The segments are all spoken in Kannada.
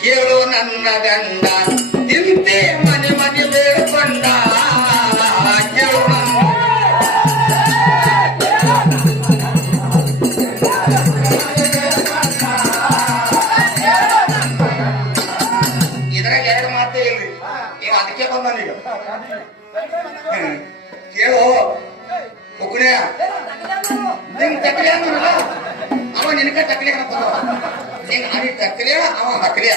ಕೇಳು ನನ್ನ ಗಂಡ. ಇಂತೆ ಮನೆ ಮನೆ ಬೇಡ್ಕೊಂಡ ಇದ್ರಾಗ ಇಲ್ರಿ. ಈಗ ಅದಕ್ಕೆ ಬಂದ ತಕ್ಲಿ ಅವ ನಿನಕ ತಕ್ಲಿ ಅನ್ನೋ आम्ही टकल्या आम्हा हकल्या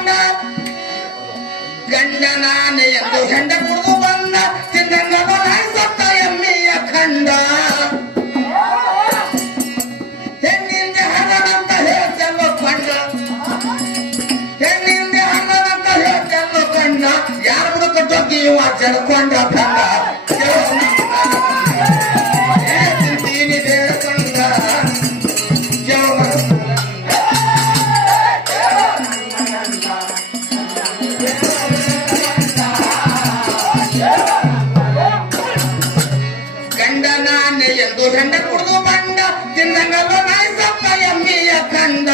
ಗಂಡ ನಾನೇ ಎಂದು ಹೆಂಡ ಕುಡಿದು ಬಂದ ತಿನ್ನ ಸತ್ತ ಎಮ್ಮಿಯ ಖಂಡ ಹೆಣ್ಣಿಂದ ಹಣದಂತ ಹೇಳ್ತಲ್ಲೋ ಕಂಡ ಹೆಣ್ಣಿಂದ ಹಣದಂತ ಹೇಳ್ತಲ್ಲೋ ಕಂಡ ಯಾರು ಟೊಕ್ಕಿ ಇವ ಜಡ್ಕೊಂಡ ಕಂಡ ಗಂಡ ಕುಡಿದು ಬಂಡ ತಿಂದಂಗಲ್ಲ ನಾಯಿ ಎಮ್ಮಿಯ ಕಂದ.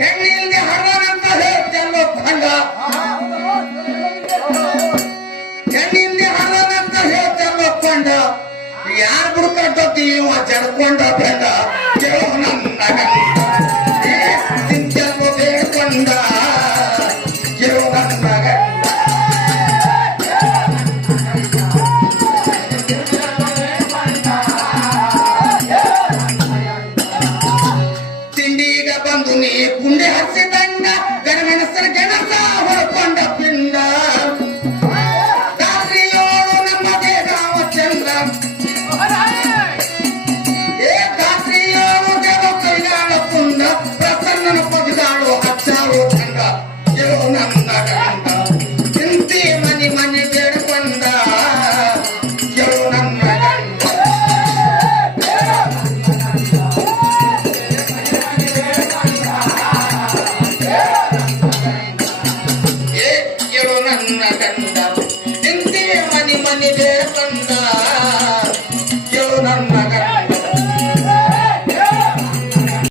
ಹೆಣ್ಣಿಲ್ದೆ ಹರನಂತ ಹೇಳ್ತಲ್ಲೋ ಕಂಡ ಹೆಣ್ಣಿಲ್ದೆ ಹರನಂತ ಹೇಳ್ತಲ್ಲೋ ಕಂಡ ಯಾರು ಇವ ಜಡ್ಕೊಂಡ ಬಂದ. ಕೇಳು ನನ್ನ ಿದೆ ತಂದ